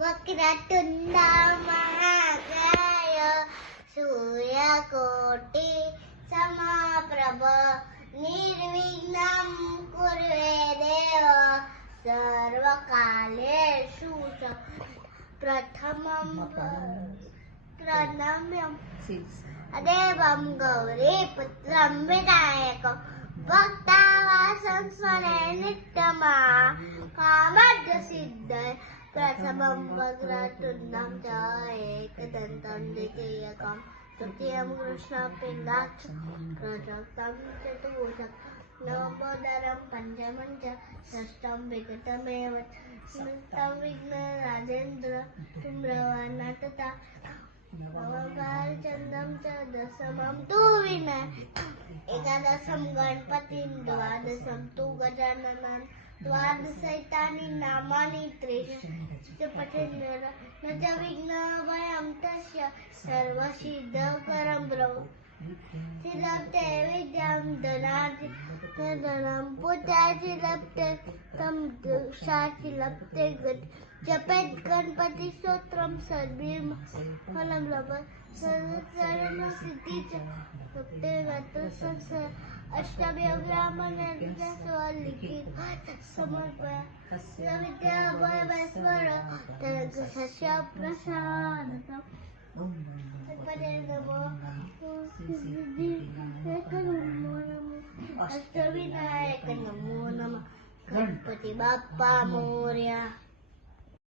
वक्रतुंड महाकाय सूर्यकोटि समप्रभ निर्विघ्नं कुरु देव सर्वकार्येषु प्रथमं प्रणम्यं देवं गौरीपुत्रं विनायकं भक्तावासं स्मरे नित्यमा कामद्यसिद्धये प्रथमं वक्रतुण्डं च एकदन्तं द्वितीयकं तृतीयं कृष्णपिण्डाक्षं चतुर्थं चतुर्भुजं लम्बोदरं पञ्चमं च षष्ठं विकटमेव सप्तमं विघ्नराजेन्द्र धूम्रवर्णतथा नवमं च दशमं तु विनायकम् एकादशं गणपतिं द्वादशं तु गजाननं द्वादशैतानि नामानि त्रिशतपठेन्नर न च विघ्नभयं तस्य सर्वसिद्धकरं ब्रह्म लभते विद्यां धनं पुत्राचि लभते तं दोषाचि लभते गति जपेत् गणपति स्तोत्रं सर्वफलं लभते सर्वसिद्धि च लभते गतो संसार अष्टभ्योग्रामनिर्देशवल्लिखित समर्पया विद्याभयवैश्वर तस्य प्रसादतम् गणपते नमः अष्टविनायक नमो नमः गणपति बाप्पा मोरया।